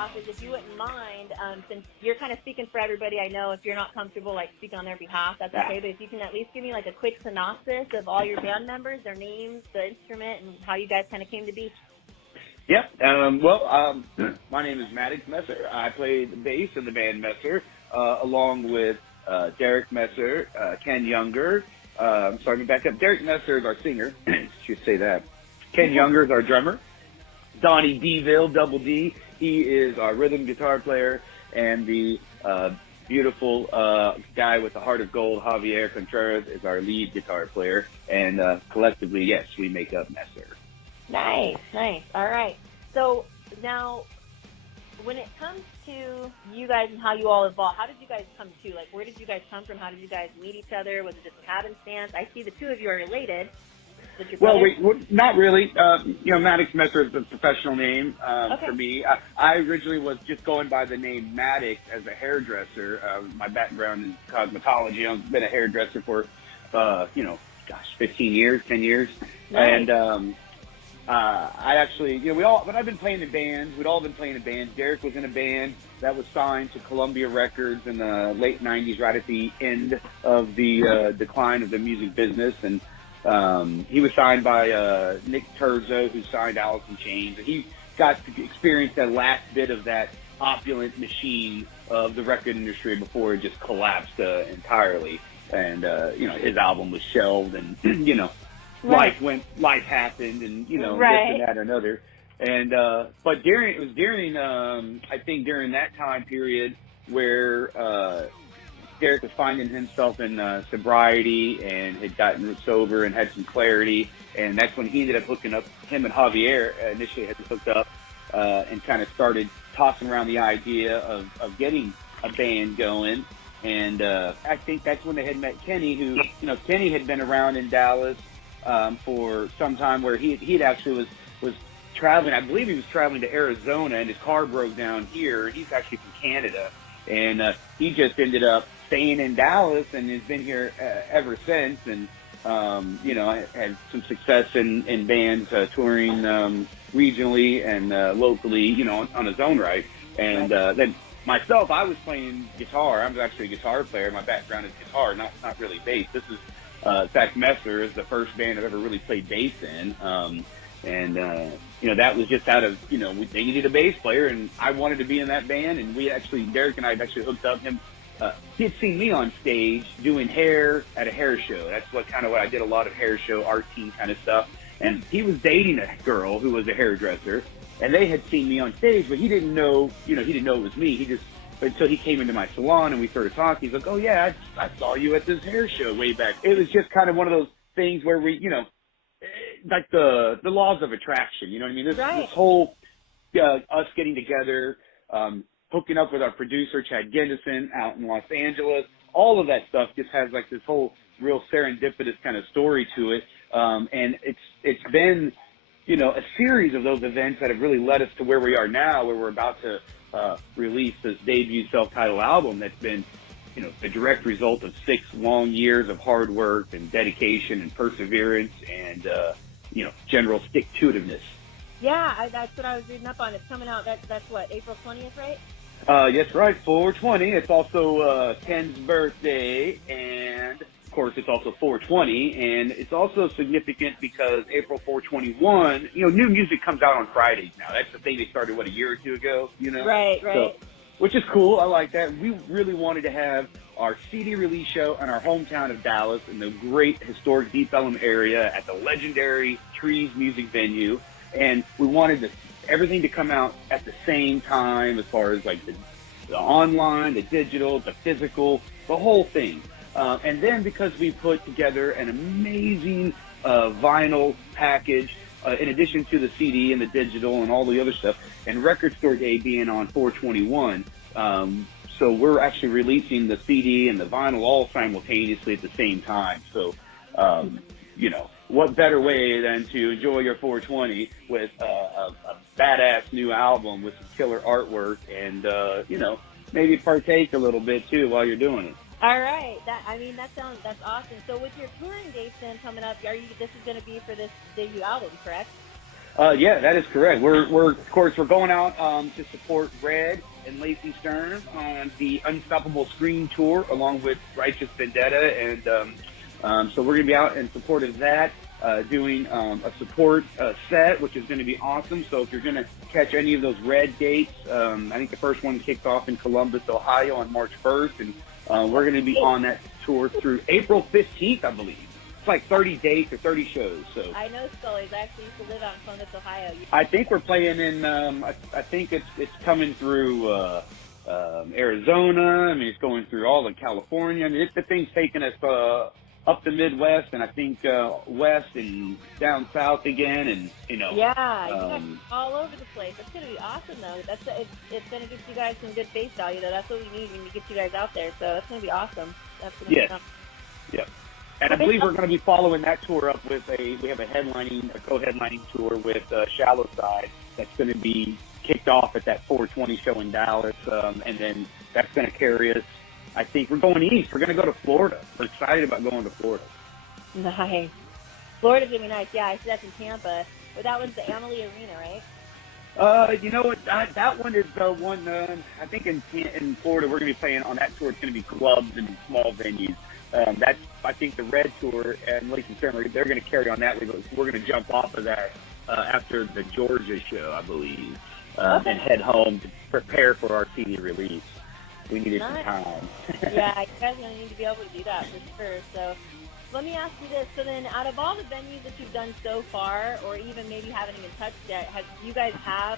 off is if you wouldn't mind, since you're kind of speaking for everybody, I know if you're not comfortable, like, speak on their behalf, that's okay. But if you can at least give me, like, a quick synopsis of all your band members, their names, the instrument, and how you guys kind of came to be. Yep. My name is Maddox Messer. I play the bass in the band Messer, along with Derek Messer, Ken Younger. Let me back up. Derek Messer is our singer. Should say that. Ken Younger is our drummer. Donnie Deville, Double D, he is our rhythm guitar player. And the beautiful guy with the heart of gold, Javier Contreras, is our lead guitar player. And collectively, yes, we make up Messer. Nice. All right. So now, when it comes to you guys and how you all evolved, how did you guys come to? Like, where did you guys come from? How did you guys meet each other? Was it just happenstance? I see the two of you are related. Well, not really. Maddox Messer is a professional name for me. I originally was just going by the name Maddox as a hairdresser. My background is cosmetology. I've been a hairdresser for, 15 years, 10 years. Nice. And I actually, but I've been playing in bands. We'd all been playing in bands. Derek was in a band that was signed to Columbia Records in the late 90s, right at the end of the decline of the music business. And he was signed by Nick Terzo, who signed Alice in Chains. And he got to experience that last bit of that opulent machine of the record industry before it just collapsed entirely. And, his album was shelved and, life happened and, this and that or another. And, but it was during I think during that time period where, Derek was finding himself in sobriety and had gotten sober and had some clarity. And that's when he ended up hooking up, him and Javier initially had hooked up and kind of started tossing around the idea of getting a band going. And I think that's when they had met Kenny, who, Kenny had been around in Dallas for some time, where he actually was traveling. I believe he was traveling to Arizona and his car broke down here. He's actually from Canada. And he just ended up staying in Dallas and has been here ever since. And, had some success in bands touring regionally and locally, on his own right. And then myself, I was playing guitar. I was actually a guitar player. My background is guitar, not really bass. This is, in fact, Messer is the first band I've ever really played bass in. That was just out of, they needed a bass player, and I wanted to be in that band. And Derek and I had actually hooked up. He had seen me on stage doing hair at a hair show. That's what I did, a lot of hair show, art team kind of stuff. And he was dating a girl who was a hairdresser, and they had seen me on stage, but he didn't know, it was me. Until he came into my salon and we started talking, he's like, "Oh yeah, I saw you at this hair show way back." It was just kind of one of those things where we, like the laws of attraction, you know what I mean? This whole, us getting together, hooking up with our producer, Chad Gendison, out in Los Angeles, all of that stuff just has like this whole real serendipitous kind of story to it. And it's been, a series of those events that have really led us to where we are now, where we're about to release this debut self-titled album that's been, a direct result of 6 long years of hard work and dedication and perseverance and, general stick-to-itiveness. Yeah, that's what I was reading up on. It's coming out, that's what, April 20th, right? Yes, right, 4/20. It's also Ken's birthday, and of course it's also 4/20, and it's also significant because April 4/21, new music comes out on Fridays now. That's the thing they started, a year or two ago, Right. So, which is cool. I like that. We really wanted to have our CD release show in our hometown of Dallas in the great historic Deep Ellum area at the legendary Trees Music Venue. And we wanted everything to come out at the same time, as far as like the online, the digital, the physical, the whole thing. And then because we put together an amazing vinyl package, in addition to the CD and the digital and all the other stuff, and Record Store Day being on 4/21, so we're actually releasing the CD and the vinyl all simultaneously at the same time. So, what better way than to enjoy your 4/20 with a badass new album with some killer artwork and, maybe partake a little bit too while you're doing it. All right. That's awesome. So with your touring dates then coming up, this is going to be for this debut album, correct? Yeah, that is correct. We're of course we're going out to support Red and Lacey Stern on the Unstoppable Screen Tour, along with Righteous Vendetta, and so we're going to be out in support of that, doing a support set, which is going to be awesome. So if you're going to catch any of those Red dates, I think the first one kicks off in Columbus, Ohio, on March 1st, and we're going to be on that tour through April 15th, I believe. It's like 30 dates or 30 shows. So I know Scully's. I actually used to live out in Columbus, Ohio. I think we're playing in. I think it's coming through Arizona. I mean, it's going through all of California. I mean, the thing's taking us up the Midwest, and I think west and down south again, and Yeah, you guys all over the place. It's gonna be awesome, though. It's gonna get you guys some good face value, though. That's what we need when we get you guys out there. So that's gonna be awesome. That's gonna be awesome. Yep. And I believe we're going to be following that tour up with we have a co-headlining tour with Shallow Side that's going to be kicked off at that 420 show in Dallas, and then that's going to carry us. I think we're going east. We're going to go to Florida. We're excited about going to Florida. Nice. Florida's going to be nice. Yeah, I see that's in Tampa. But that one's the Amalie Arena, right? You know what? That one is the one, I think in Florida we're going to be playing on that tour. It's going to be clubs and small venues. That's, I think, the Red Tour, and Lacey Stern, they're going to carry on that. We're going to jump off of that after the Georgia show, I believe, and head home to prepare for our CD release. We needed some time. Yeah, you guys are going to need to be able to do that for sure. So let me ask you this. So then, out of all the venues that you've done so far, or even maybe haven't even touched yet,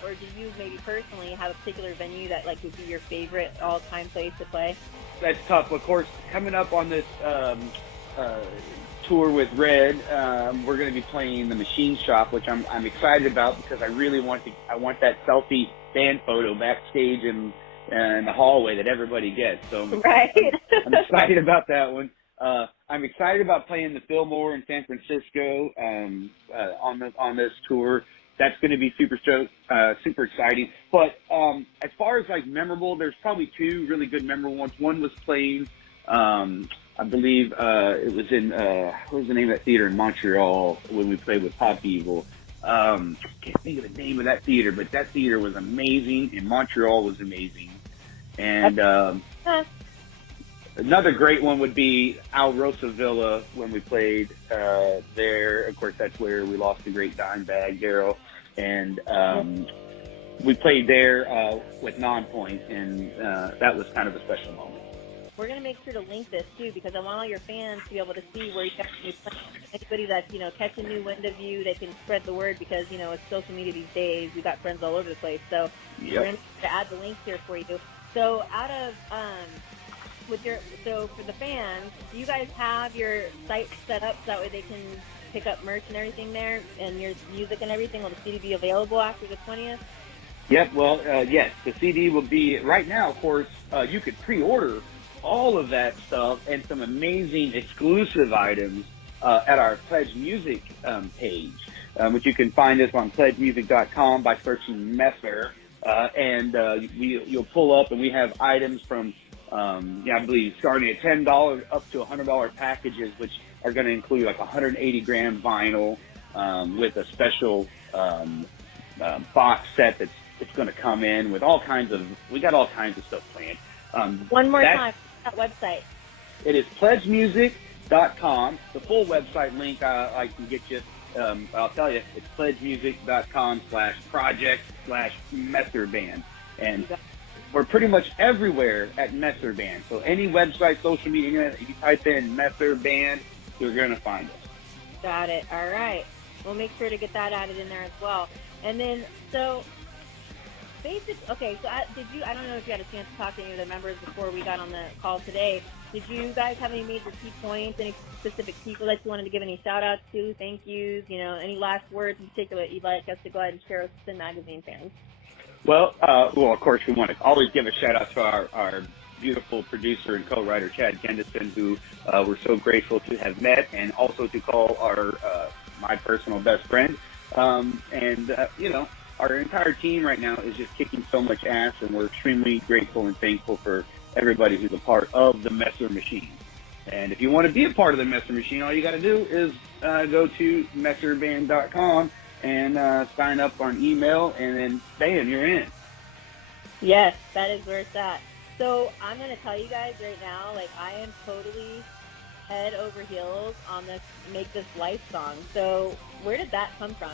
or do you maybe personally have a particular venue that like would be your favorite all-time place to play? That's tough. Of course, coming up on this tour with Red, we're going to be playing the Machine Shop, which I'm excited about because I really want that selfie band photo backstage in the hallway that everybody gets. So right. I'm excited about that one. I'm excited about playing the Fillmore in San Francisco on this tour. That's going to be super exciting. But as far as like memorable, there's probably two really good memorable ones. One was playing, I believe it was in what was the name of that theater in Montreal when we played with Pop Evil. Can't think of the name of that theater, but that theater was amazing, and Montreal was amazing. And another great one would be Al Rosa Villa when we played there. Of course, that's where we lost the great Dimebag Daryl, and we played there with Nonpoint, and that was kind of a special moment. We're going to make sure to link this, too, because I want all your fans to be able to see where you guys are playing. Anybody that's, catching new wind of you, they can spread the word because, it's social media these days. We've got friends all over the place. So we're going to add the links here for you. So out of so for the fans, do you guys have your site set up so that way they can pick up merch and everything there, and your music and everything? Will the CD be available after the 20th? Yep. Well, yes, the CD will be right now. Of course, you could pre-order all of that stuff and some amazing exclusive items at our Pledge Music page, which you can find us on pledgemusic.com by searching Messer, and you'll pull up, and we have items from I believe starting at $10 up to $100 packages, which are going to include like 180-gram vinyl with a special box set that's going to come in with we got all kinds of stuff planned. One more time, that website. It is pledgemusic.com. The full website link I can get you. I'll tell you, it's pledgemusic.com/project/Messerband. And we're pretty much everywhere at Messer Band. So any website, social media, if you type in Messer Band, you're going to find us. Got it. All right. We'll make sure to get that added in there as well. And then, so I don't know if you had a chance to talk to any of the members before we got on the call today. Did you guys have any major key points, any specific people that you wanted to give any shout-outs to, thank yous, any last words in particular that you'd like us to go ahead and share with Sinn Magazine fans? Well, of course, we want to always give a shout-out to our beautiful producer and co-writer, Chad Kendison, who we're so grateful to have met, and also to call my personal best friend. Our entire team right now is just kicking so much ass, and we're extremely grateful and thankful for everybody who's a part of the Messer Machine. And if you want to be a part of the Messer Machine, all you got to do is go to messerband.com and sign up on email, and then bam, you're in. Yes, that is where it's at. So I'm going to tell you guys right now, like, I am totally head over heels on this Make This Life song. So where did that come from?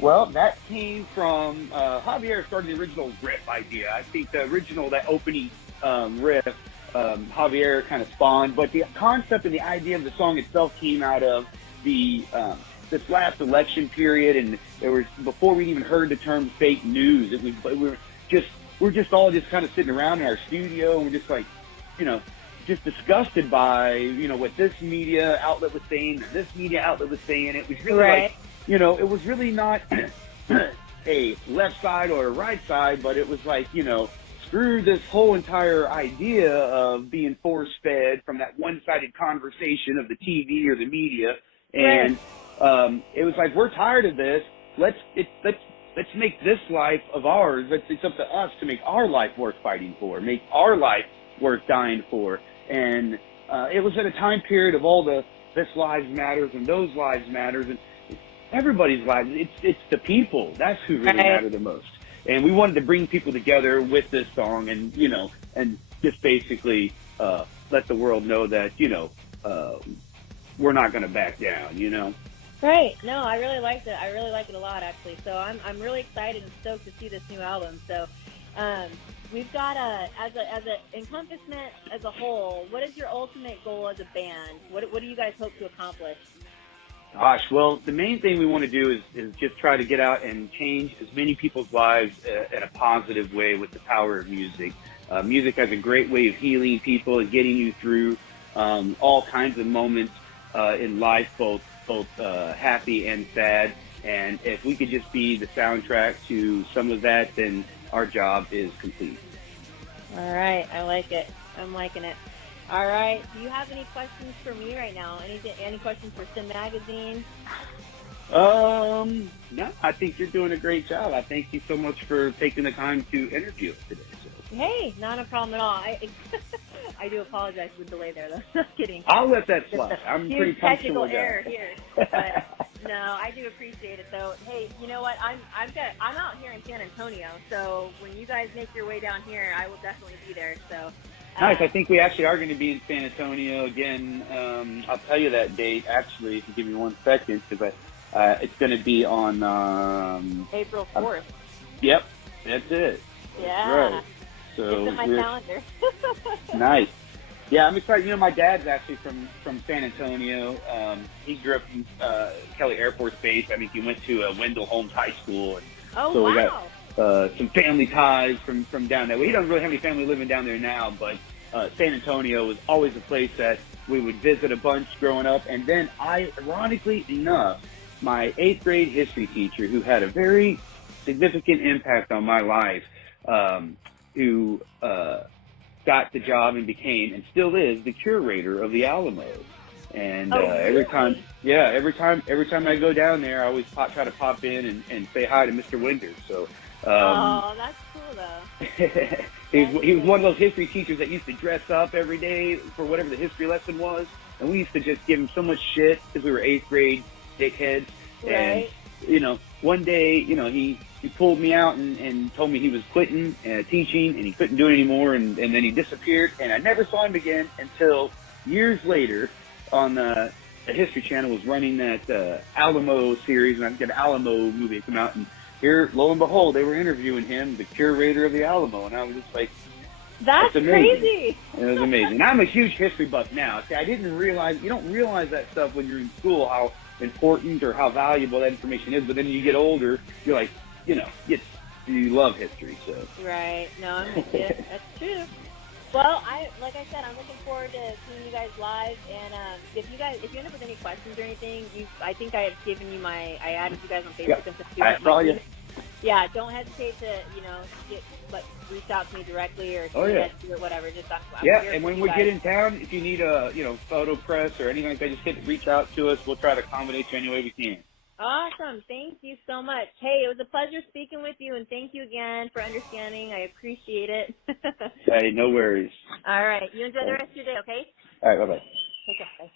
Well, that came from Javier started the original riff idea. I think the original, that opening riff, Javier kind of spawned, but the concept and the idea of the song itself came out of the this last election period, and there was, before we even heard the term fake news, it was, we're just all just kind of sitting around in our studio, and we're just like, you know, just disgusted by, you know, what this media outlet was saying, and this media outlet was saying. It was really Right. like, you know, it was really not a left side or a right side, but it was like, you know, screw this whole entire idea of being force-fed from that one-sided conversation of the TV or the media. And it was like, we're tired of this. Let's make this life of ours. It's up to us to make our life worth fighting for, make our life worth dying for. And it was at a time period of all the this lives matters and those lives matters, and everybody's lives. It's the people. That's who really matter the most. And we wanted to bring people together with this song, and, you know, and just basically let the world know that, you know, we're not going to back down, you know. Right. No, I really liked it. I really like it a lot, actually. So I'm really excited and stoked to see this new album. So we've got as a encompassment as a whole, what is your ultimate goal as a band? What do you guys hope to accomplish? Gosh, well, the main thing we want to do is just try to get out and change as many people's lives in a positive way with the power of music. Music has a great way of healing people and getting you through all kinds of moments in life, both happy and sad. And if we could just be the soundtrack to some of that, then our job is complete. All right. I like it. I'm liking it. All right. Do you have any questions for me right now? Any questions for Sinn Magazine? No, I think you're doing a great job. I thank you so much for taking the time to interview us today. So. Hey, not a problem at all. I do apologize for the delay there, though. Just kidding. I'll let that slide. I'm pretty technical punctual error guy. here. But no, I do appreciate it, though. Hey, you know what? I'm out here in San Antonio, so when you guys make your way down here, I will definitely be there. So. Nice. I think we actually are going to be in San Antonio again. I'll tell you that date, actually, if you give me 1 second, because it's going to be on April 4th. Yep, that's it. Yeah. That's right. So it's in my calendar. Nice. Yeah, I'm excited. You know, my dad's actually from San Antonio. He grew up in Kelly Air Force Base. I mean, he went to Wendell Holmes High School. And so wow. We got some family ties from down there. Well, he doesn't really have any family living down there now, but San Antonio was always a place that we would visit a bunch growing up. And then ironically enough, my 8th grade history teacher, who had a very significant impact on my life, who got the job and became, and still is, the curator of the Alamo. And every time I go down there, I always try to pop in and say hi to Mr. Winder. So. That's cool though. he was one of those history teachers that used to dress up every day for whatever the history lesson was, and we used to just give him so much shit because we were 8th grade dickheads. Right. And you know, one day, you know, he pulled me out and told me he was quitting teaching and he couldn't do it anymore, and then he disappeared, and I never saw him again until years later on the History Channel was running that Alamo series, and I think an Alamo movie had come out, and here, lo and behold, they were interviewing him, the curator of the Alamo, and I was just like, that's crazy. It was amazing. I'm a huge history buff now. See, I didn't realize, you don't realize that stuff when you're in school, how important or how valuable that information is, but then you get older, you're like, you know, you love history, so. Right. No, I'm with you. That's true. Well, like I said, I'm looking forward to seeing you guys live, and if you end up with any questions or anything, I think I have given you I added you guys on Facebook and stuff too. I saw you. Yeah, don't hesitate to, reach out to me directly or or whatever. Just and when we get in town, if you need a photo press or anything like that, just reach out to us. We'll try to accommodate you any way we can. Awesome. Thank you so much. Hey, it was a pleasure speaking with you, and thank you again for understanding. I appreciate it. Hey, no worries. All right. You enjoy the rest of your day, okay? All right, bye-bye. Take care. Bye.